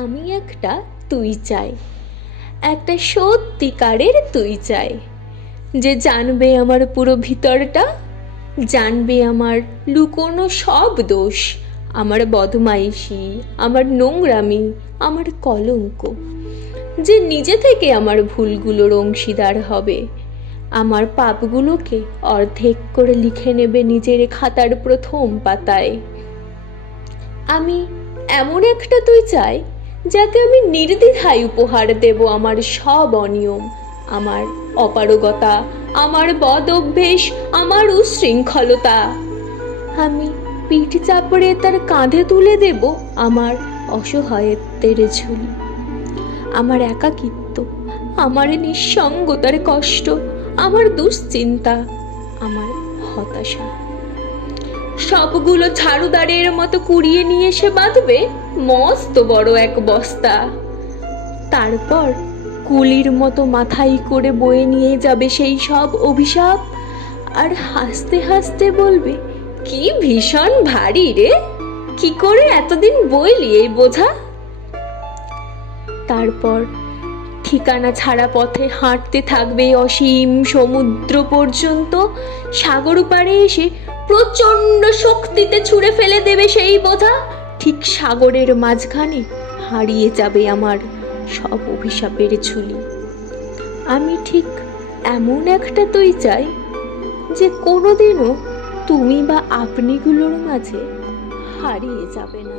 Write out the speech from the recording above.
আমি একটা তুই চাই, একটা সত্যিকারের তুই চাই, যে জানবে আমার পুরো ভিতরটা, জানবে আমার লুকোনো সব দোষ, আমার বদমাইশি, আমার নোংরামি, আমার কলঙ্ক, যে নিজে থেকে আমার ভুলগুলোর অংশীদার হবে, আমার পাপগুলোকে অর্ধেক করে লিখে নেবে নিজের খাতার প্রথম পাতায়। আমি এমন একটা তুই চাই, যাকে আমি নির্দ্বিধায় উপহার দেব আমার সব অনিয়ম, আমার অপারগতা, আমার বদ অভ্যেস, আমার উশৃঙ্খলতা। আমি পিঠ চাপড়ে তার কাঁধে তুলে দেব আমার অসহায়ত্বের ঝুলি, আমার একাকিত্ব, আমার নিঃসঙ্গতার কষ্ট, আমার দুশ্চিন্তা, আমার হতাশা, সবগুলো ঝাড়ুদারের মতো কুড়িয়ে নিয়ে এসে বাঁধবে মস্ত বড় এক বস্তা। তারপর কুলির মতো মাথায় করে বয়ে নিয়ে যাবে সেই সব অভিশাপ, আর হাসতে হাসতে বলবে, কি ভীষণ ভারী রে, কি করে এতদিন বইলি এই বোঝা। তারপর ঠিকানা ছাড়া পথে হাঁটতে থাকবে অসীম সমুদ্র পর্যন্ত, সাগর পাড়ে এসে প্রচণ্ড শক্তিতে ছুঁড়ে ফেলে দেবে সেই বোঝা, ঠিক সাগরের মাঝখানে হারিয়ে যাবে আমার সব অভিশাপের ঝুলি। আমি ঠিক এমন একটা তুই চাই, যে কোনোদিনও তুমি বা আপনিগুলোর মাঝে হারিয়ে যাবে না।